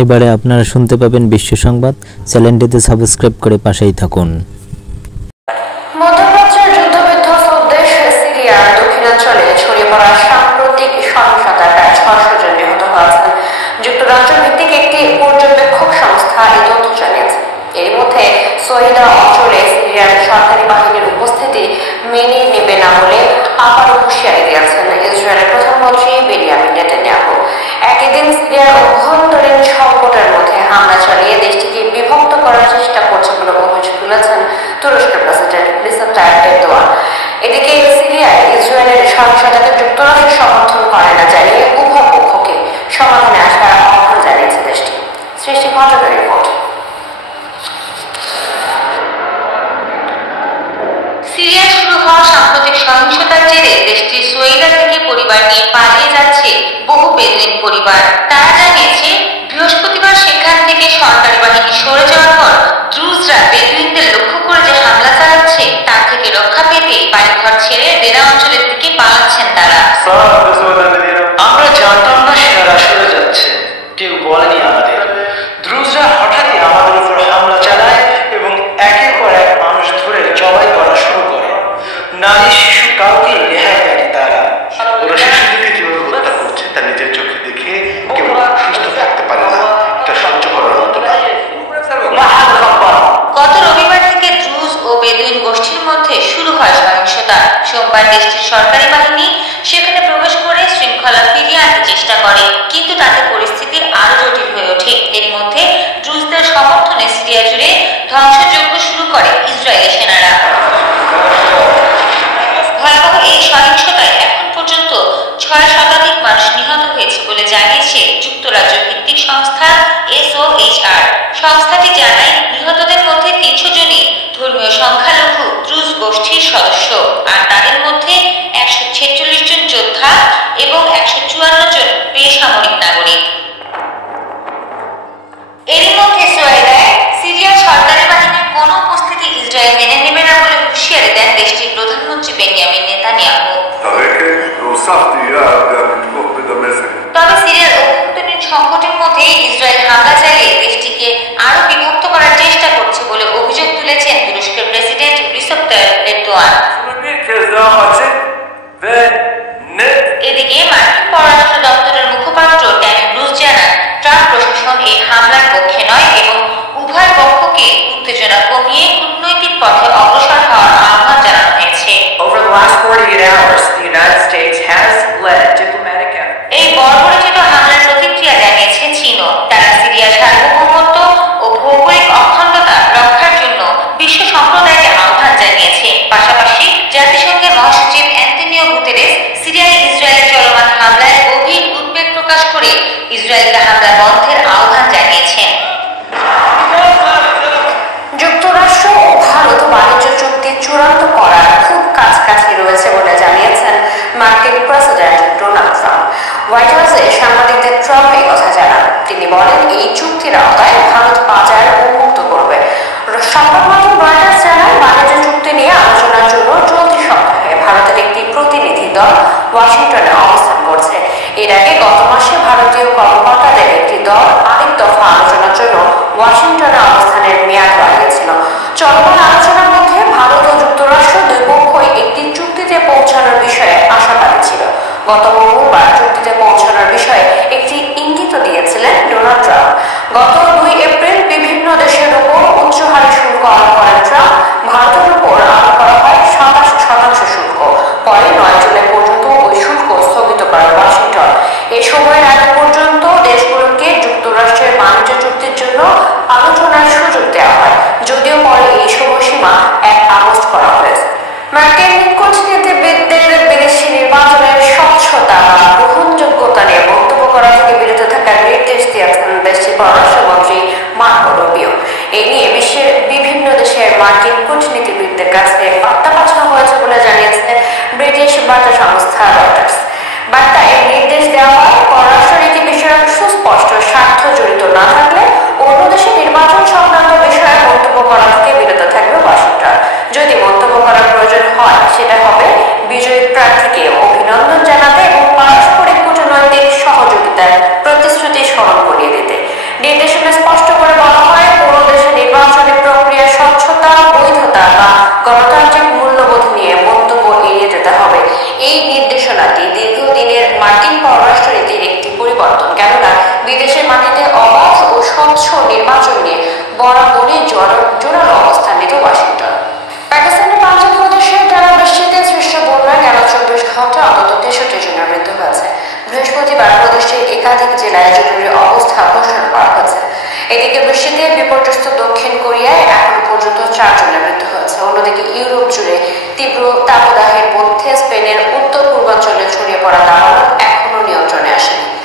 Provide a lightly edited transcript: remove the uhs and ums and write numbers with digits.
এবারে আপনারা শুনতে পাবেন বিশ্ব সংবাদ। চ্যানেলটিতে সাবস্ক্রাইব করে পাশেই থাকুন। মধ্যপ্রাচ্যের যুদ্ধবিধ্বস্ত দেশ সিরিয়ার দক্ষিণাঞ্চলে ছড়িয়ে পড়া সাম্প্রতিক সহিংসতায় প্রায় 600 জন নিহত হয়েছেন। যুক্তরাষ্ট্র ভিত্তিক একটি পর্যবেক্ষক সংস্থা এই তথ্য জানিয়েছে। এর মধ্যে সহিদা অঞ্চলে সিরিয়ার সরকারি বাহিনীর উপস্থিতি মেনে নেবে না বলে আবারও হুঁশিয়ারি দিয়েছেন ইসরায়েলের প্রধানমন্ত্রী বেনিয়ামিন নেতানিয়াহু। একই দিন সিরিয়ার অভ্যন্তরীণ সংকটের মধ্যে হামলা চালিয়ে দেশটিকে বিভক্ত করার চেষ্টা করছে বলে অভিযোগ তুলেছেন তুরস্কের প্রেসিডেন্ট রিসেপ তাইয়িপ এরদোয়ান। এদিকে সিরিয়ায় ইসরায়েলের সহিংসতাকে যুক্তরাষ্ট্র সমর্থন করে না জানিয়ে উভয় পক্ষকে সমাধানে আসার আহ্বান জানিয়েছে দেশটি। সৃষ্টি ঘটনার রিপোর্ট। সিরিয়ায় শুরু হওয়া সাম্প্রতিক সহিংসতার জেরে দেশটির সোয়েদা থেকে পরিবার নিয়ে পালিয়ে যাচ্ছে বহু বেদুইন পরিবার। তারা জানিয়েছে বৃহস্পতিবার সেখান থেকে সরকারি বাহিনী সরে যাওয়ার পর দ্রুজরা বেদুইনদের লক্ষ্য করে যে হামলা চালাচ্ছে তার থেকে রক্ষা পেতে বাড়িঘর ছেড়ে দেরা অঞ্চলের দিকে পালাচ্ছেন তারা। আমরা জানতাম না সেনারা সরে যাচ্ছে, কেউ বলেনি আমাদের। দ্রুজরা হঠাৎই আমাদের উপর হামলা চালায় এবং একের পর এক মানুষ ধরে জবাই করা শুরু করে। নারী শিশু কাউকে রেহাই দেয়নি তারা। ওরা শিশুদেরকে কিভাবে হত্যা করছে তা নিজের চোখে দেখে কেউ সুস্থ থাকতে পারে না। এটা সহ্য করার মতো না। গত রবিবার থেকে দ্রুজ ও বেদুইন গোষ্ঠীর মধ্যে শুরু হয় সহিংসতা। সোমবার দেশটির সরকারি বাহিনী সেখানে প্রবেশ করে শৃঙ্খলা ফিরিয়ে আনতে চেষ্টা করে, কিন্তু তাতে পরিস্থিতি আরো জটিল হয়ে ওঠে। এর মধ্যে দ্রুজদের সমর্থনে সিরিয়া জুড়ে ধ্বংসযজ্ঞ শুরু করে ইসরায়েলি সেনারা। ভয়াবহ এই সহিংসতায় এখন পর্যন্ত 6 শতাধিক মানুষ নিহত হয়েছে বলে জানিয়েছে যুক্তরাজ্য ভিত্তিক সংস্থা SOHR। সংস্থাটি জানায় নিহতদের মধ্যে 300 জনই ধর্মীয় সংখ্যালঘু দ্রুজ গোষ্ঠীর সদস্য, আর তাদের মধ্যে 146 জন যোদ্ধা এবং 154 জন বেসামরিক নাগরিক। এরই মধ্যে সোয়েদায় সিরিয়ার সরকারি বাহিনীর কোনো উপস্থিতি ইসরায়েল মেনে নেবে না বলে হুঁশিয়ারি দেন দেশটির প্রধানমন্ত্রী বেনিয়ামিন নেতানিয়াহু। তবে সিরিয়ার অভ্যন্তরীণ সংকটের মধ্যে ইসরায়েল হামলা চালিয়ে দেশটিকে আরো বিভক্ত করার চেষ্টা করছে বলে অভিযোগ তুলেছেন তুরস্কের প্রেসিডেন্ট রিসেপ তাইয়িপ এরদোয়ান। এদিকে মার্কিন পররাষ্ট্র দপ্তরের মুখপাত্র ড্যানি ব্রুস জানান ট্রাম্প প্রশাসন এই হামলার পক্ষে নয় এবং উভয় পক্ষকে উত্তেজনা কমিয়ে কূটনৈতিক পথে অগ্রসর হওয়ার আহ্বান জানানো হয়েছে। এই বর্বরোচিত হামলার প্রতিক্রিয়া জানিয়েছে চীনও। তারা সিরিয়ার সার্বভৌমত্ব ও ভৌগোলিক অখণ্ডতা রক্ষার জন্য বিশ্ব সম্প্রদায়কে আহ্বান জানিয়েছে। পাশাপাশি জাতিসংঘের মহাসচিব অ্যান্টোনিও গুতেরেস সিরিয়ায় ইসরায়েলের চলমান হামলায় গভীর উদ্বেগ প্রকাশ করে ইসরায়েলকে হামলা বন্ধের আহ্বান জানিয়েছেন। যুক্তরাষ্ট্র ও ভারত বাণিজ্য চুক্তি চূড়ান্ত করার খুব কাছাকাছি রয়েছে বলে জানিয়েছেন মার্কিন প্রেসিডেন্ট ডোনাল্ড ট্রাম্প। হোয়াইট হাউসে সাংবাদিকদের ট্রাম্প এই কথা জানান। তিনি বলেন এই চুক্তির আওতায় ভারত বাজার উন্মুক্ত করবে। সংবাদ মাধ্যম রয়টার্স জানায় বাণিজ্য চুক্তি নিয়ে আলোচনার জন্য চলতি সপ্তাহে ভারতের একটি প্রতিনিধি দল ওয়াশিংটনে অবস্থান করছে। এর আগে গত মাসে ভারতীয় কর্মকর্তাদের একটি দল আরেক দফা আলোচনার জন্য ওয়াশিংটনে অবস্থানের মেয়াদ বাড়িয়েছিল। চলমান আলোচনার মধ্যে ভারত ও যুক্তরাষ্ট্র দুই পক্ষই একটি চুক্তিতে পৌঁছানোর বিষয়ে আশাবাদী ছিল। গত মঙ্গলবার চুক্তিতে পৌঁছানোর বিষয়ে একটি ইঙ্গিত দিয়েছিলেন ডোনাল্ড ট্রাম্প। গত 2 এপ্রিল বিভিন্ন দেশের উপর উচ্চ হারে শুল্ক আরোপ করেন ট্রাম্প। ভারতের উপর আরোপ করা হয় 27% শুল্ক। পরে 9 জুলাই পর্যন্ত ওই শুল্ক স্থগিত করে ওয়াশিংটন। এই সময়ের আগে পর্যন্ত দেশগুলোকে যুক্তরাষ্ট্রের বাণিজ্য চুক্তির জন্য আলোচনার সুযোগ দেওয়া হয়, যদিও পরে এই সময়সীমা 1 আগস্ট করা হয়েছে। মার্কিন কূটনীতিবিদদের বিদেশি নির্বাচনের স্বচ্ছতা বা গ্রহণযোগ্যতা নিয়ে মন্তব্য করা থেকে বিরত থাকার নির্দেশ দিয়েছেন দেশটির পররাষ্ট্রমন্ত্রী মার্কো রুবিও। এই নিয়ে বিশ্বের বিভিন্ন দেশের মার্কিন কূটনীতিবিদদের কাছে বার্তা পাঠানো হয়েছে বলে জানিয়েছে ব্রিটিশ বার্তা সংস্থা রয়টার্স। বার্তায় নির্দেশ দেওয়া হয় পররাষ্ট্রনীতি বিষয়ক সুস্পষ্ট স্বার্থ জড়িত না থাকলে অন্য দেশে নির্বাচন সংক্রান্ত বিষয়ে মন্তব্য করা থেকে বিরত থাকবে ওয়াশিংটন। যদি মন্তব্য করার প্রয়োজন হয় সেটা হবে বিজয়ী প্রার্থীকে অভিনন্দন জানাতে এবং পারস্পরিক কূটনৈতিক সহযোগিতার প্রতিশ্রুতি স্মরণ করিয়ে দিতে। একাধিক জেলায় জরুরি অবস্থা ঘোষণা করা হয়েছে। এদিকে বৃষ্টিতে বিপর্যস্ত দক্ষিণ কোরিয়ায় এখন পর্যন্ত 4 জনের মৃত্যু হয়েছে। অন্যদিকে ইউরোপ জুড়ে তীব্র তাপদাহের মধ্যে স্পেনের উত্তর পূর্বাঞ্চলে ছড়িয়ে পড়া দাবানল এখনো নিয়ন্ত্রণে আসেনি।